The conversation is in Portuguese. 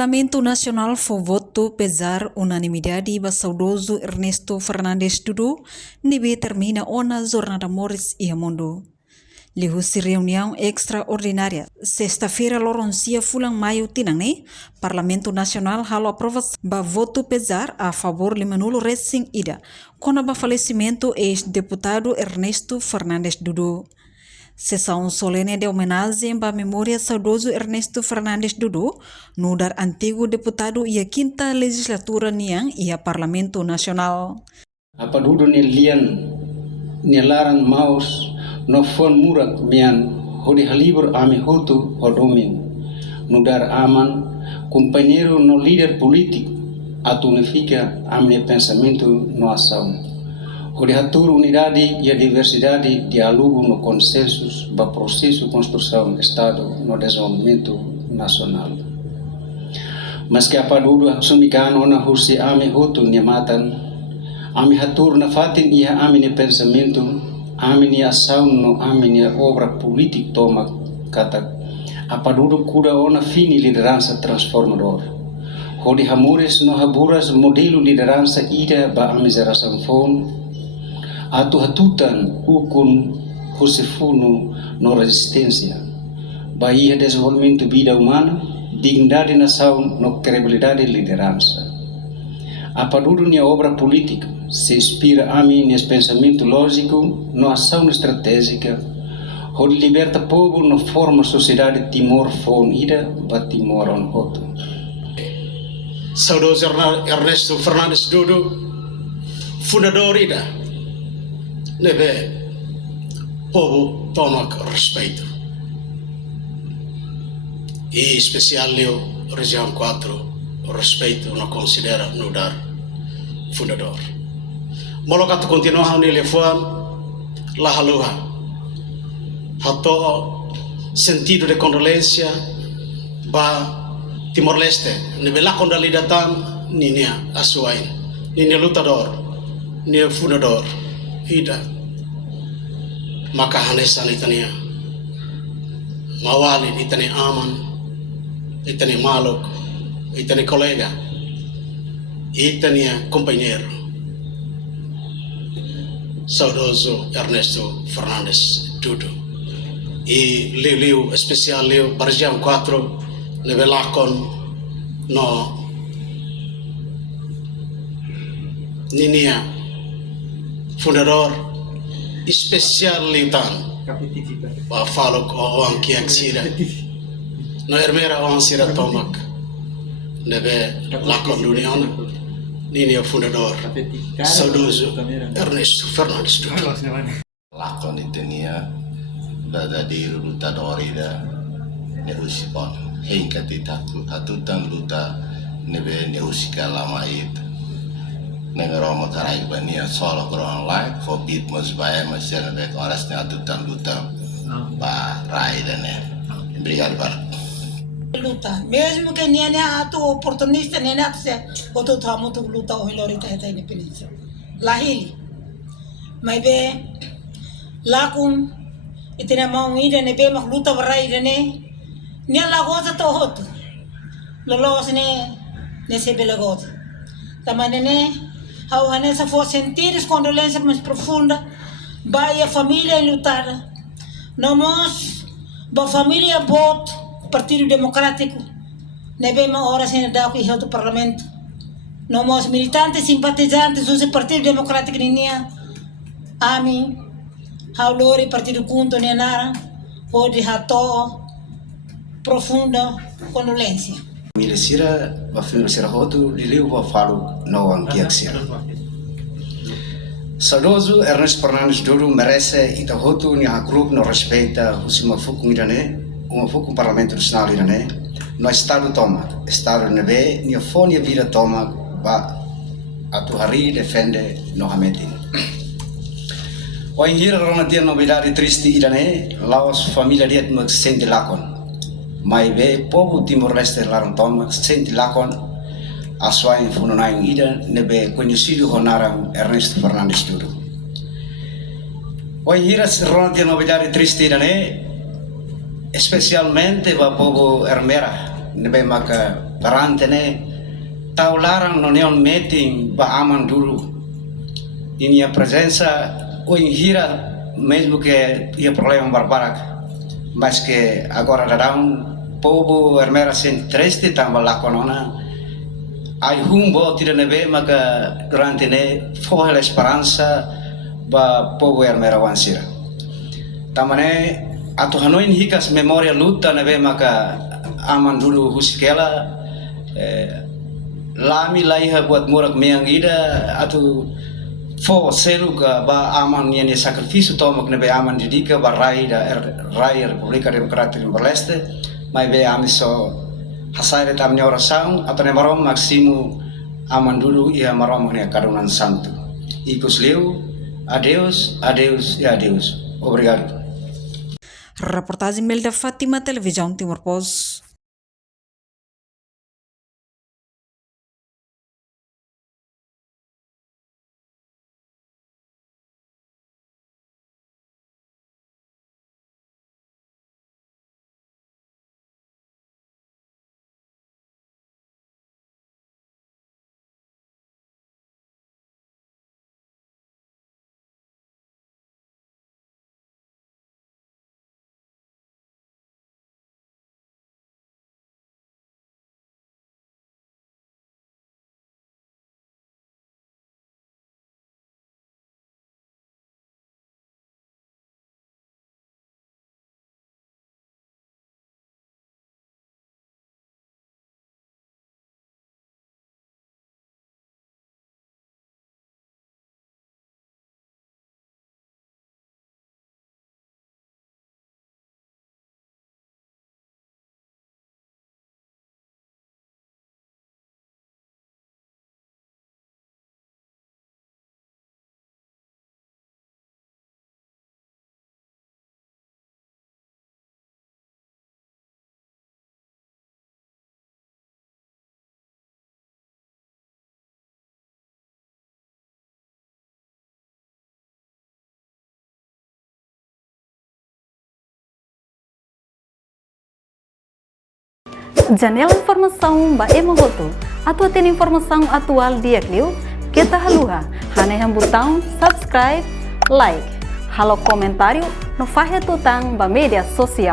Parlamento Nacional foi voto pesar unanimidade ba saudoso Ernesto Fernandes Dudu nibe termina ona jornada Morris e Mundo. Lihusi reunião extraordinária sexta-feira loronsia fulang maio tinang Parlamento Nacional halo aprova ba voto pesar a favor de Manulo Racing Ida com ba falecimento ex-deputado Ernesto Fernandes Dudu. Sessão solene de homenagem à memória saudoso Ernesto Fernandes Dudu, no dar antigo deputado e a quinta legislatura niang e a Parlamento Nacional. Apa Dudu ni lian ni larang maus no fon murak mian hodi halibur ame hotu hodomin no dar aman companheiro no líder político atunifica ame pensamento no ação. Hodi haturu unidade e a diversidade diálogo no consensus ba processo de construção do Estado no desenvolvimento nacional. Mas que apa Dudu sumikano na hursi ame hotu ni matan ame hatur na fatin ia ame ni pensamento ame ni ação no ame ni obra política toma kata apa Dudu kuda ona fini liderança transformador. Hodi hamures no haburas modelo liderança ida ba ame geração fon atu hatutan ukun husefuno no resistência bahia desenvolvimento vida humana dignidade nação no credibilidade de liderança. Apa Dudu ni obra política se inspira a mim nesse pensamento lógico no ação estratégica onde liberta povo no forma sociedade Timor fon ida ba Timor on outro. Saudoso Ernesto Fernandes Dudu, fundador ida nebe povo tomak respeito e especial leo região 4 respeito não considera no dar fundador molokat continua ni lefuan la haluha hato sentido de condolência ba Timor-Leste nebe la condalidatan ninia asuain ninia lutador ninia fundador ida maka hanesan itania mawali itani aman itani maluk itani kolega itani companheiro saudoso Ernesto Fernandes Dudu e leu especial leu Barjão 4 levelakon no ninia fundador especial liutan ba falok o ang kiak sira no hermera o ang sira tomak nebe lakon duniona nini o fundador saudoso Ernesto Fernandes Dudu lakon itenia bada di lutador ida neusipon hingga titaku hatutan luta nebe neusika lama itu Negara makarai bania solo kurang like forbid mas bayar masih ada oras ni atutan luta ba rai dan obrigado bar luta mesmo que nem atu oportunista nem atu se botou tamo tu luta o hilorita eta ini península lahili mas be lakum itena mau ida ne be mak luta barai dane ni la goza to hotu lolos ne se belagoza tamane ne ao Vanessa for sentir as condolências mais profundas, vai a família lutar. Nós, a família voto, Partido Democrático, nebema hora sem dar o do Parlamento. Nós militantes, simpatizantes do Partido Democrático ninia, ami, ao lori Partido Kunto nenara, pode hato profunda condolência. Mira sira ba fino sira hotu liliu ba falu no ang kiak sira. Saudoso Ernesto Fernandes Dudu merece ita hotu ni a grupo no respeita husima fuku idane, uma fuku Parlamento Nacional idane, no estado toma, estado nebe ni fone vida toma ba atu hari defende no hametin. O ingira rona dia novidade triste idane, laos família dia no sente lakon. Mai be povo Timor-Leste larang toma senti lakon aswa yang funonai ida nebe conhecido honaram Ernesto Fernandes Dudu. Hoy hiras ronda novidade triste ida ne especialmente va povo Hermera nebe maka garantene tau larang no neon meeting ba aman dulu ini ya presenza o in hira mesmo que ia problema barbarak mas que agora darão povo hermera sem triste tambah lakonona ai humbo tira nebe maka garantene foi a esperança ba povo hermera wansira tamane atau hanoin hikas memoria luta nebe maka aman dulu husikela lami laiha buat murak meang ida atau fo seluka ba aman yang sakrifisi tomak nebe aman didika ba rai Republika Demokratik Timor Leste mai be amiso hasaire tamnya oração atau ne marom maksimu aman dulu ia marom ne karunan santo ikus leu adeus e adeus obrigado. Reportagem Melda Fátima, Televisão Timor-Pos. Janela informação ba emogoto atau tem informação atual dia kliu kita haluha hane yang botão subscribe like halo comentário no fahe tutang ba media sosial